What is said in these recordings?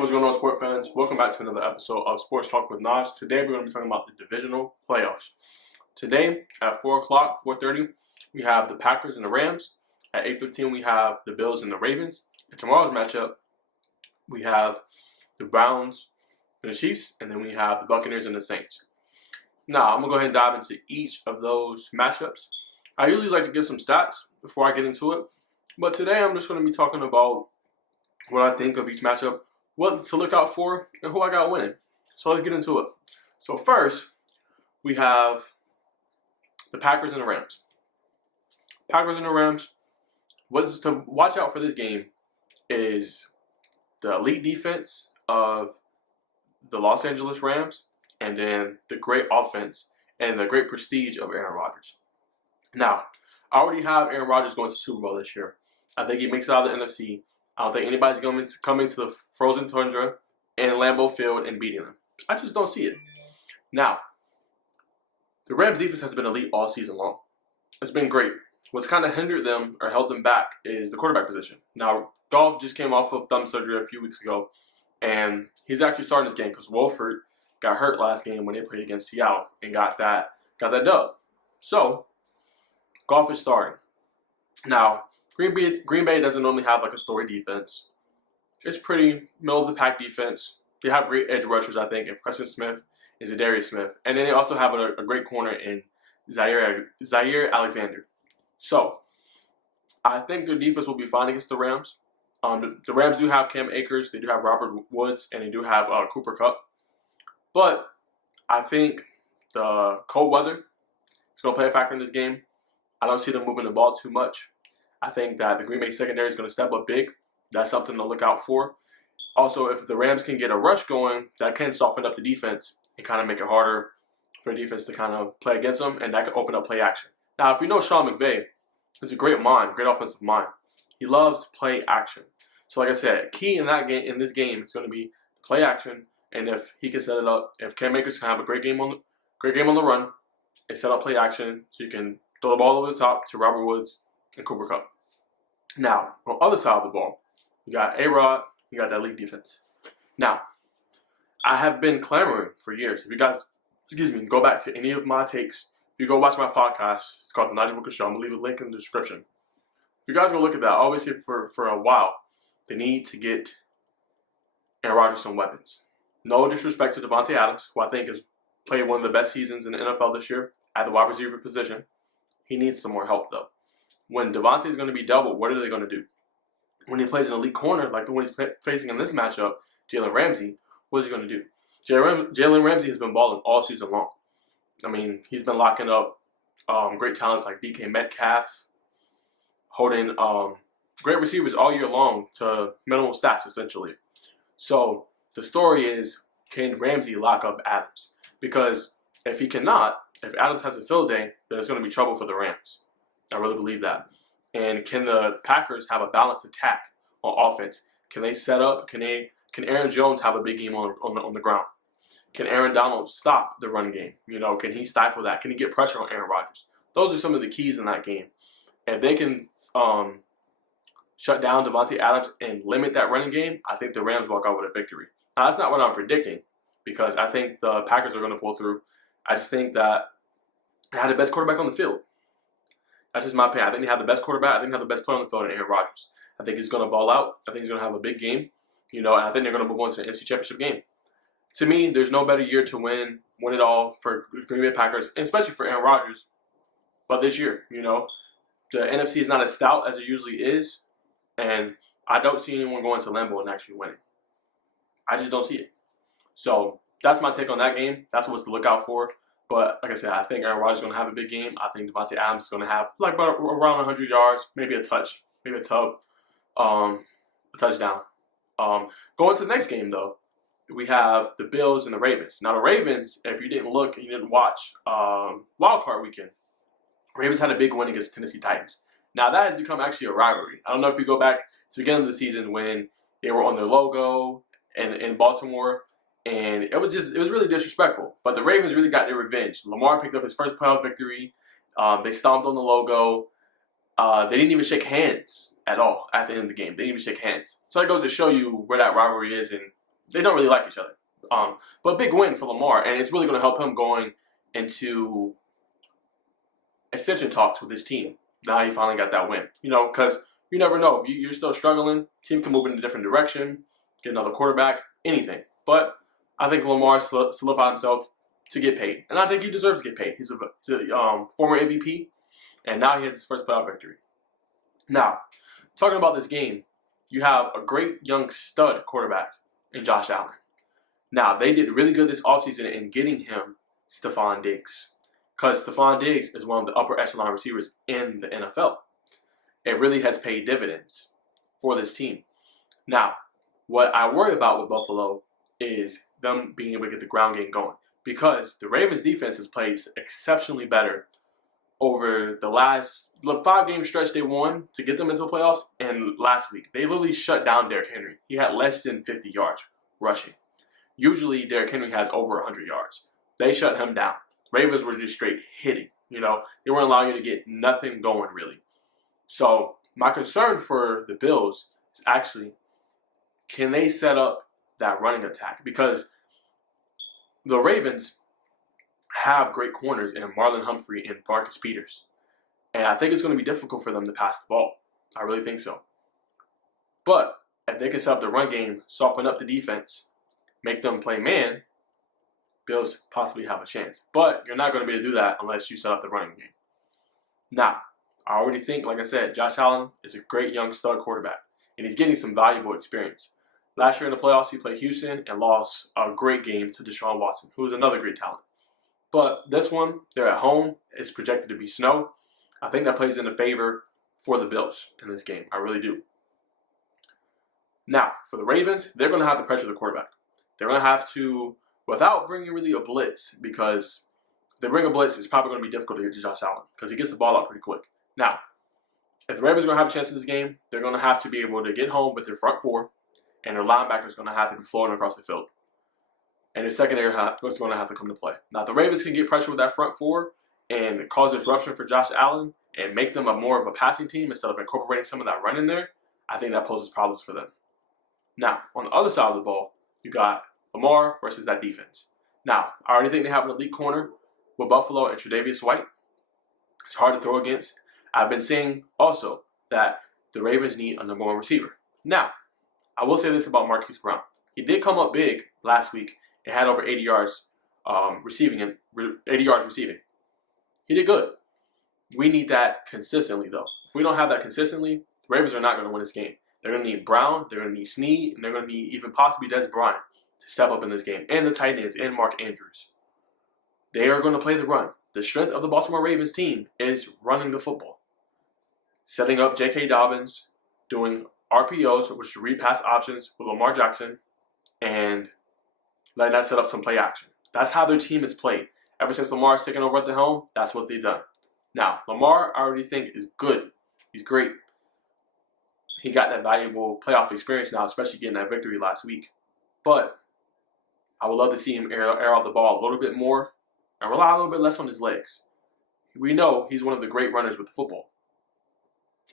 What's going on, sport fans? Welcome back to another episode of Sports Talk with Naj. Today we're going to be talking about the divisional playoffs. Today at 4 o'clock, 4:30, we have the Packers and the Rams. At 8:15, we have the Bills and the Ravens. And tomorrow's matchup, we have the Browns and the Chiefs, and then we have the Buccaneers and the Saints. Now, I'm going to go ahead and dive into each of those matchups. I usually like to give some stats before I get into it, but today I'm just going to be talking about what I think of each matchup, what to look out for, and who I got winning. So let's get into it. So first, we have the Packers and the Rams. Packers and the Rams, what's to watch out for this game is the elite defense of the Los Angeles Rams, and then the great offense and the great prestige of Aaron Rodgers. Now, I already have Aaron Rodgers going to the Super Bowl this year. I think he makes it out of the NFC. I don't think anybody's going to come into the frozen tundra and Lambeau Field and beating them. I just don't see it. Now, the Rams defense has been elite all season long. It's been great. What's kind of hindered them or held them back is the quarterback position. Now, Goff just came off of thumb surgery a few weeks ago, and he's actually starting this game because Wolford got hurt last game when they played against Seattle and got that dub. So, Goff is starting. Now, Green Bay doesn't normally have like a story defense. It's pretty middle of the pack defense. They have great edge rushers, I think, and Preston Smith and Zadarius Smith. And then they also have a great corner in Zaire Alexander. So, I think their defense will be fine against the Rams. The Rams do have Cam Akers, they do have Robert Woods, and they do have Cooper Kupp. But I think the cold weather is going to play a factor in this game. I don't see them moving the ball too much. I think that the Green Bay secondary is going to step up big. That's something to look out for. Also, if the Rams can get a rush going, that can soften up the defense and kind of make it harder for the defense to kind of play against them, and that can open up play action. Now, if you know Sean McVay, he's a great mind, great offensive mind. He loves play action. So, like I said, key in this game is going to be play action, and if he can set it up, if Cam Akers can have a great game on the run, and set up play action, so you can throw the ball over the top to Robert Woods and Cooper Kupp. Now, on the other side of the ball, you got A-Rod, you got that elite defense. Now, I have been clamoring for years. If you guys, go back to any of my takes, if you go watch my podcast, it's called The Nigel Booker Show. I'm going to leave a link in the description. If you guys go look at that, I always say for a while, they need to get Aaron Rodgers some weapons. No disrespect to Davante Adams, who I think has played one of the best seasons in the NFL this year at the wide receiver position. He needs some more help, though. When Davante is going to be doubled, what are they going to do? When he plays an elite corner, like the one he's facing in this matchup, Jalen Ramsey, what is he going to do? Jalen Ramsey has been balling all season long. I mean, he's been locking up great talents like DK Metcalf, holding great receivers all year long to minimal stats, essentially. So the story is, can Ramsey lock up Adams? Because if he cannot, if Adams has a field day, then it's going to be trouble for the Rams. I really believe that. And can the Packers have a balanced attack on offense? Can they set up? Can Aaron Jones have a big game on the ground? Can Aaron Donald stop the run game? You know, can he stifle that? Can he get pressure on Aaron Rodgers? Those are some of the keys in that game. If they can shut down Davante Adams and limit that running game, I think the Rams walk out with a victory. Now, that's not what I'm predicting, because I think the Packers are going to pull through. I just think that they have the best quarterback on the field. That's just my opinion. I think they have the best quarterback. I think they have the best player on the field in Aaron Rodgers. I think he's going to ball out. I think he's going to have a big game. You know, and I think they're going to move on to the NFC Championship game. To me, there's no better year to win it all for Green Bay Packers, and especially for Aaron Rodgers. But this year, you know, the NFC is not as stout as it usually is, and I don't see anyone going to Lambeau and actually winning. I just don't see it. So that's my take on that game. That's what's to look out for. But like I said, I think Aaron Rodgers is going to have a big game. I think Davante Adams is going to have like about around 100 yards, maybe a touch, maybe a tub, a touchdown. Going to the next game, though, we have the Bills and the Ravens. Now, the Ravens, if you didn't look and you didn't watch Wildcard Weekend, Ravens had a big win against Tennessee Titans. Now, that has become actually a rivalry. I don't know if you go back to the beginning of the season when they were on their logo in Baltimore, and it was really disrespectful. But the Ravens really got their revenge. Lamar picked up his first playoff victory. They stomped on the logo. They didn't even shake hands at all at the end of the game. They didn't even shake hands. So it goes to show you where that rivalry is and they don't really like each other. But big win for Lamar, and it's really going to help him going into extension talks with his team. Now he finally got that win. Because you never know. If you're still struggling, team can move in a different direction, get another quarterback, anything. But I think Lamar solidified himself to get paid. And I think he deserves to get paid. He's a former MVP, and now he has his first playoff victory. Now, talking about this game, you have a great young stud quarterback in Josh Allen. Now, they did really good this offseason in getting him Stephon Diggs, because Stephon Diggs is one of the upper echelon receivers in the NFL. It really has paid dividends for this team. Now, what I worry about with Buffalo is them being able to get the ground game going, because the Ravens defense has played exceptionally better over the last 5-game stretch they won to get them into the playoffs, and last week. They literally shut down Derrick Henry. He had less than 50 yards rushing. Usually Derrick Henry has over 100 yards. They shut him down. Ravens were just straight hitting. They weren't allowing you to get nothing going really. So my concern for the Bills is actually, can they set up that running attack? Because the Ravens have great corners in Marlon Humphrey and Marcus Peters. And I think it's going to be difficult for them to pass the ball. I really think so. But if they can set up the run game, soften up the defense, make them play man, Bills possibly have a chance. But you're not going to be able to do that unless you set up the running game. Now, I already think, like I said, Josh Allen is a great young stud quarterback, and he's getting some valuable experience. Last year in the playoffs, he played Houston and lost a great game to Deshaun Watson, who is another great talent. But this one, they're at home. It's projected to be snow. I think that plays in the favor for the Bills in this game. I really do. Now, for the Ravens, they're going to have to pressure the quarterback. They're going to have to, without bringing really a blitz, because if they bring a blitz, it's probably going to be difficult to get to Josh Allen because he gets the ball out pretty quick. Now, if the Ravens are going to have a chance in this game, they're going to have to be able to get home with their front four, and their linebacker is going to have to be floating across the field. And their secondary is going to have to come to play. Now, if the Ravens can get pressure with that front four and cause disruption for Josh Allen and make them more of a passing team instead of incorporating some of that run in there, I think that poses problems for them. Now, on the other side of the ball, you got Lamar versus that defense. Now, I already think they have an elite corner with Buffalo and Tre'Davious White. It's hard to throw against. I've been saying also that the Ravens need a number one receiver. Now, I will say this about Marquise Brown. He did come up big last week and had over 80 yards receiving. He did good. We need that consistently, though. If we don't have that consistently, the Ravens are not going to win this game. They're going to need Brown, they're going to need Snead, and they're going to need even possibly Des Bryant to step up in this game, and the tight ends, and Mark Andrews. They are going to play the run. The strength of the Baltimore Ravens team is running the football. Setting up J.K. Dobbins, doing RPOs, which are read pass options with Lamar Jackson, and letting that set up some play action. That's how their team is played. Ever since Lamar's taken over at the helm, that's what they've done. Now, Lamar, I already think, is good. He's great. He got that valuable playoff experience now, especially getting that victory last week. But I would love to see him air out the ball a little bit more and rely a little bit less on his legs. We know he's one of the great runners with the football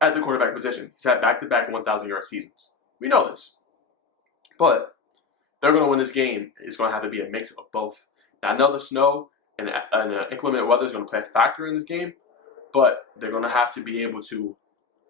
at the quarterback position. He's had back-to-back 1,000-yard seasons. We know this. But they're going to win this game. It's going to have to be a mix of both. Now, I know the snow and inclement weather is going to play a factor in this game, but they're going to have to be able to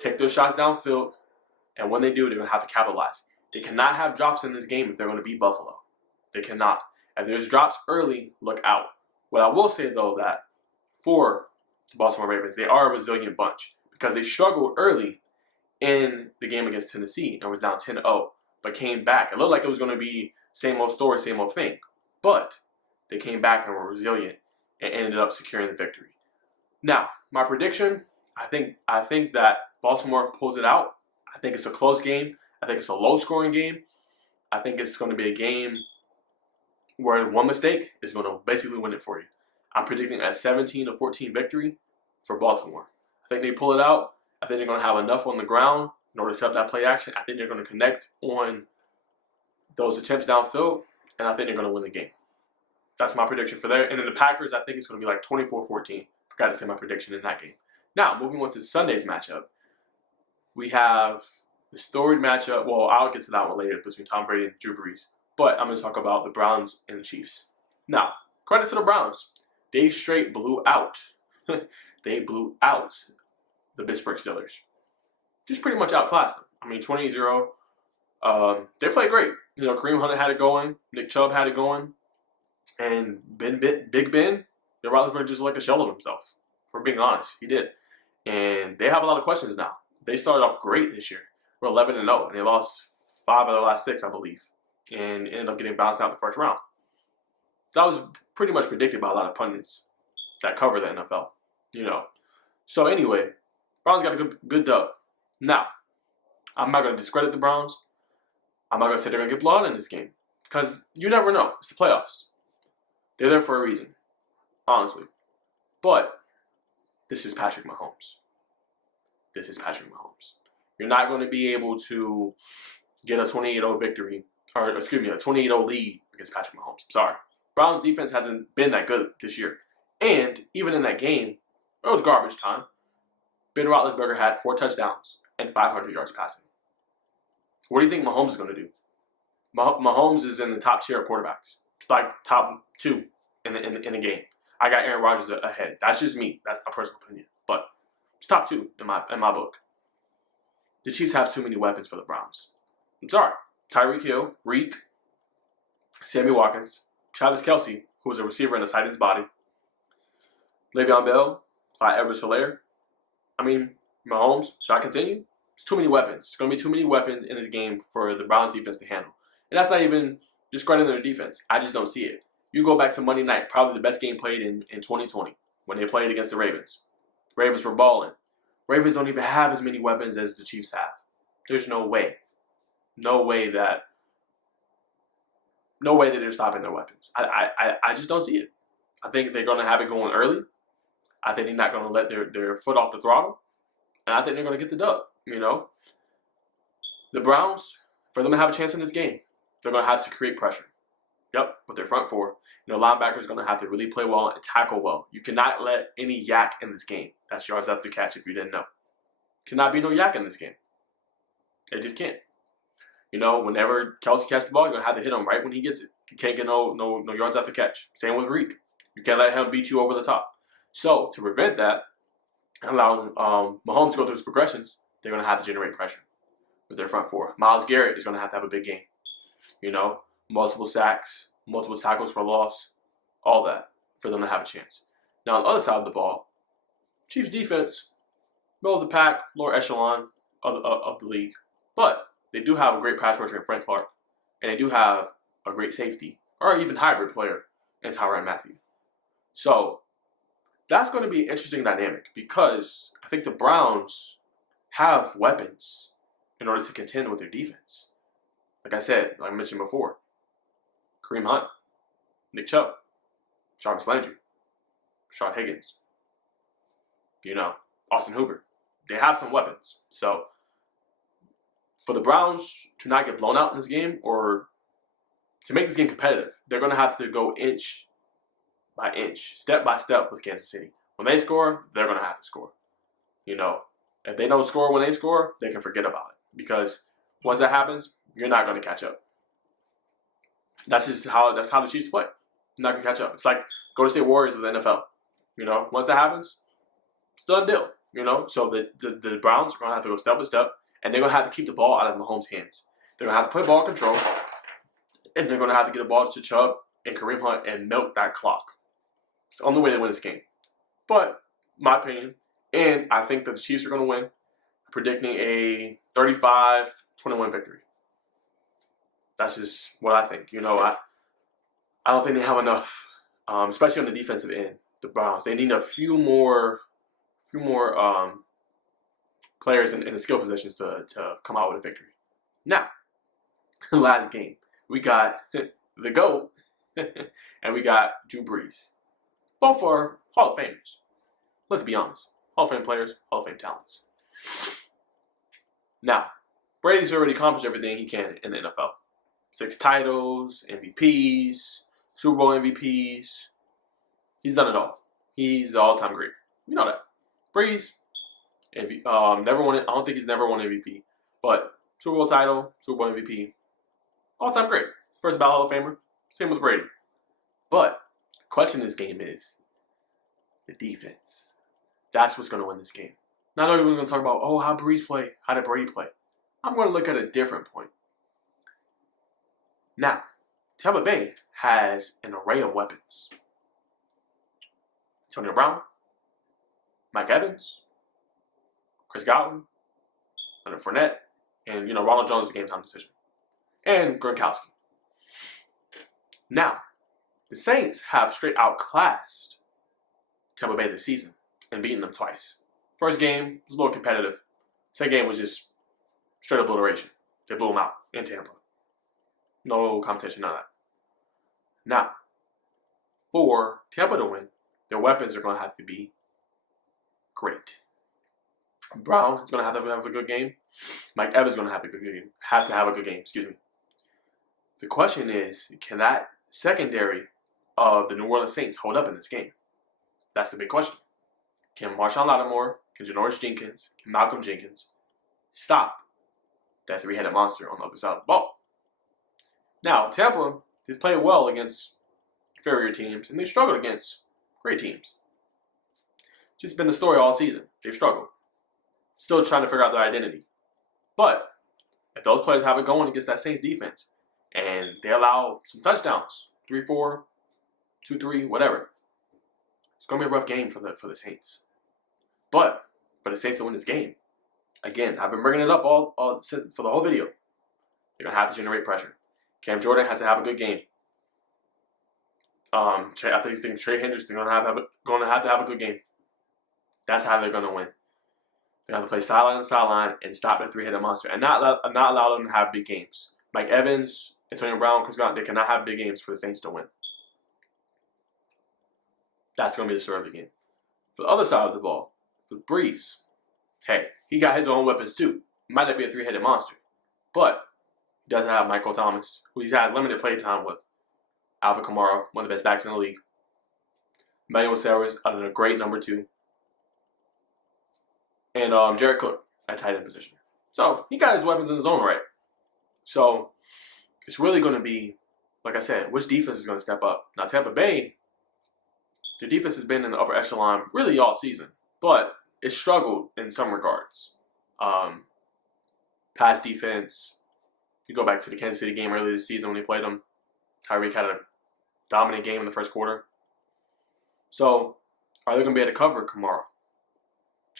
take those shots downfield, and when they do, they're going to have to capitalize. They cannot have drops in this game if they're going to beat Buffalo. They cannot. If there's drops early, look out. What I will say, though, that for the Baltimore Ravens, they are a resilient bunch because they struggled early in the game against Tennessee and was down 10-0, but came back. It looked like it was going to be same old story, same old thing, but they came back and were resilient and ended up securing the victory. Now, my prediction, I think that Baltimore pulls it out. I think it's a close game. I think it's a low-scoring game. I think it's going to be a game where one mistake is going to basically win it for you. I'm predicting a 17-14 victory for Baltimore. I think they pull it out. I think they're going to have enough on the ground in order to set up that play action. I think they're going to connect on those attempts downfield, and I think they're going to win the game. That's my prediction for there. And then the Packers, I think it's going to be like 24-14. Forgot to say my prediction in that game. Now, moving on to Sunday's matchup, we have the storied matchup. Well, I'll get to that one later between Tom Brady and Drew Brees. But I'm going to talk about the Browns and the Chiefs. Now, credit to the Browns. They straight blew out. They blew out the Pittsburgh Steelers. Just pretty much outclassed them. I mean, 20-0. They played great. You know, Kareem Hunt had it going. Nick Chubb had it going. And Big Ben, Roethlisberger just like a shell of himself. For being honest, he did. And they have a lot of questions now. They started off great this year. We're 11-0, and they lost 5 of their last 6, I believe, and ended up getting bounced out the first round. That was pretty much predicted by a lot of pundits that cover the NFL, you know. So anyway, Browns got a good dub. Now, I'm not going to discredit the Browns. I'm not going to say they're going to get blown in this game because you never know. It's the playoffs. They're there for a reason, honestly. But this is Patrick Mahomes. This is Patrick Mahomes. You're not going to be able to get a 28-0 victory, or excuse me, a 28-0 lead against Patrick Mahomes. I'm sorry. Browns defense hasn't been that good this year. And even in that game, it was garbage time. Ben Roethlisberger had 4 touchdowns and 500 yards passing. What do you think Mahomes is going to do? Mahomes is in the top tier of quarterbacks. It's like top 2 in the game. I got Aaron Rodgers ahead. That's just me. That's my personal opinion. But it's top 2 in my book. The Chiefs have too many weapons for the Browns. I'm sorry. Tyreek Hill, Reek, Sammy Watkins, Travis Kelce, who is a receiver in the tight end's body, Le'Veon Bell, Clyde Edwards-Helaire. I mean, Mahomes, should I continue? It's too many weapons. It's going to be too many weapons in this game for the Browns defense to handle. And that's not even discrediting their defense. I just don't see it. You go back to Monday night, probably the best game played in 2020 when they played against the Ravens. The Ravens were balling. Ravens don't even have as many weapons as the Chiefs have. There's no way. No way that they're stopping their weapons. I just don't see it. I think they're going to have it going early. I think they're not going to let their foot off the throttle. And I think they're going to get the dub, you know. The Browns, for them to have a chance in this game, they're going to have to create pressure. Yep, with their front four. You know, linebackers going to have to really play well and tackle well. You cannot let any yak in this game. That's yards after catch if you didn't know. Cannot be no yak in this game. They just can't. You know, whenever Kelce catches the ball, you're going to have to hit him right when he gets it. You can't get no yards after catch. Same with Reek. You can't let him beat you over the top. So, to prevent that, allowing Mahomes to go through his progressions, they're going to have to generate pressure with their front four. Myles Garrett is going to have a big game. You know, multiple sacks, multiple tackles for loss, all that for them to have a chance. Now, on the other side of the ball, Chiefs defense, middle of the pack, lower echelon of the league. But they do have a great pass rusher in Frank Clark, and they do have a great safety, or even hybrid player in Tyrann Mathieu. So, that's going to be an interesting dynamic because I think the Browns have weapons in order to contend with their defense. Like I said, like I mentioned before, Kareem Hunt, Nick Chubb, Jarvis Landry, Rashard Higgins, you know, Austin Hooper. They have some weapons. So, for the Browns to not get blown out in this game or to make this game competitive, they're going to have to go inch by inch, step by step with Kansas City. When they score, they're going to have to score. You know, if they don't score when they score, they can forget about it. Because once that happens, you're not going to catch up. That's how the Chiefs play. You're not going to catch up. It's like Golden State Warriors with the NFL. You know, once that happens, it's done deal. You know, so the Browns are going to have to go step by step, and they're going to have to keep the ball out of Mahomes' hands. They're going to have to play ball control, and they're going to have to get the ball to Chubb and Kareem Hunt and milk that clock. It's the only way to win this game. But, my opinion, and I think that the Chiefs are going to win, predicting a 35-21 victory. That's just what I think. You know, I don't think they have enough, especially on the defensive end, the Browns. They need a few more players in the skill positions to come out with a victory. Now, last game, we got the GOAT, and we got Drew Brees. Both are Hall of Famers. Let's be honest. Hall of Fame players, Hall of Fame talents. Now, Brady's already accomplished everything he can in the NFL. 6 titles, MVPs, Super Bowl MVPs. He's done it all. He's the all-time great. We know that. Brees, never won it. I don't think he's never won MVP. But Super Bowl title, Super Bowl MVP, all-time great. First ballot Hall of Famer. Same with Brady. But the question in this game is the defense. That's what's going to win this game. Not everyone's going to talk about, oh, how Breeze play, how did Brady play. I'm going to look at a different point. Now, Tampa Bay has an array of weapons. Antonio Brown, Mike Evans, Chris Godwin, Leonard Fournette, and, Ronald Jones is a game-time decision. And Gronkowski. Now, the Saints have straight outclassed Tampa Bay this season and beaten them twice. First game was a little competitive. Second game was just straight obliteration. They blew them out in Tampa. No competition, none of that. Now, for Tampa to win, their weapons are going to have to be great. Brown is going to have a good game. Mike Evans is going to have a good game. Have a good game. Excuse me. The question is, can that secondary of the New Orleans Saints hold up in this game? That's the big question. Can Marshawn Lattimore, can Janoris Jenkins, can Malcolm Jenkins stop that three-headed monster on the other side of the ball? Now, Tampa, they played well against inferior teams, and they struggled against great teams. Just been the story all season. They've struggled. Still trying to figure out their identity. But if those players have it going against that Saints defense, and they allow some touchdowns, 3-4, 2-3, whatever, it's going to be a rough game for the Saints. But for the Saints to win this game, again, I've been bringing it up all for the whole video. They're going to have to generate pressure. Cam Jordan has to have a good game. I think Trey Hendrickson is going to have to have a good game. That's how they're going to win. They have to play sideline to sideline and stop that three-headed monster and not allow them to have big games. Mike Evans, Antonio Brown, Chris Godwin, they cannot have big games for the Saints to win. That's going to be the story of the game. For the other side of the ball, with Breeze, hey, he got his own weapons too. He might not be a three-headed monster, but he does have Michael Thomas, who he's had limited play time with. Alvin Kamara, one of the best backs in the league. Emmanuel Sanders, a great number 2. And Jared Cook at tight end position. So he got his weapons in his own right. So it's really going to be, like I said, which defense is going to step up. Now Tampa Bay, their defense has been in the upper echelon really all season, but it struggled in some regards. Pass defense. You go back to the Kansas City game earlier this season when they played them. Tyreek had a dominant game in the first quarter. So are they going to be able to cover Kamara?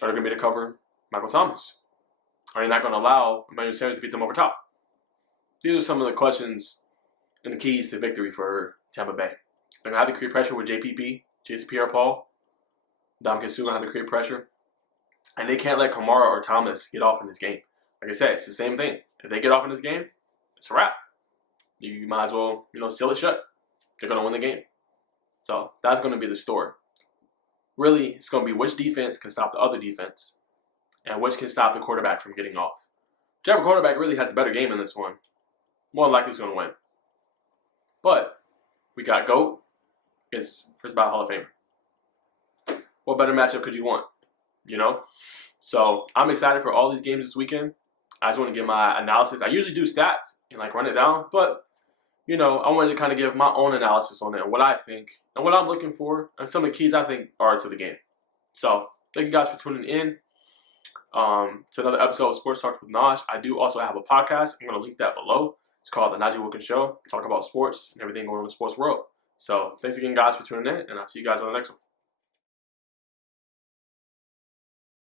Are they going to be able to cover Michael Thomas? Are they not going to allow Emmanuel Sanders to beat them over top? These are some of the questions and the keys to victory for Tampa Bay. They're going to have to create pressure with JPP, Jason Pierre-Paul. Dominican Sue going to have to create pressure. And they can't let Kamara or Thomas get off in this game. Like I said, it's the same thing. If they get off in this game, it's a wrap. You might as well, seal it shut. They're going to win the game. So that's going to be the story. Really, it's going to be which defense can stop the other defense and which can stop the quarterback from getting off. Whichever quarterback really has a better game in this one, more likely is going to win. But we got GOAT against first ballot Hall of Famer. What better matchup could you want? So I'm excited for all these games this weekend. I just want to give my analysis. I usually do stats and run it down, but I wanted to kind of give my own analysis on it and what I think and what I'm looking for and some of the keys I think are to the game. So thank you guys for tuning in to another episode of Sports Talk with Naj. I do also have a podcast. I'm going to link that below. It's called The Najee Wilkins Show. Talk about sports and everything going on in the sports world. So thanks again, guys, for tuning in, and I'll see you guys on the next one.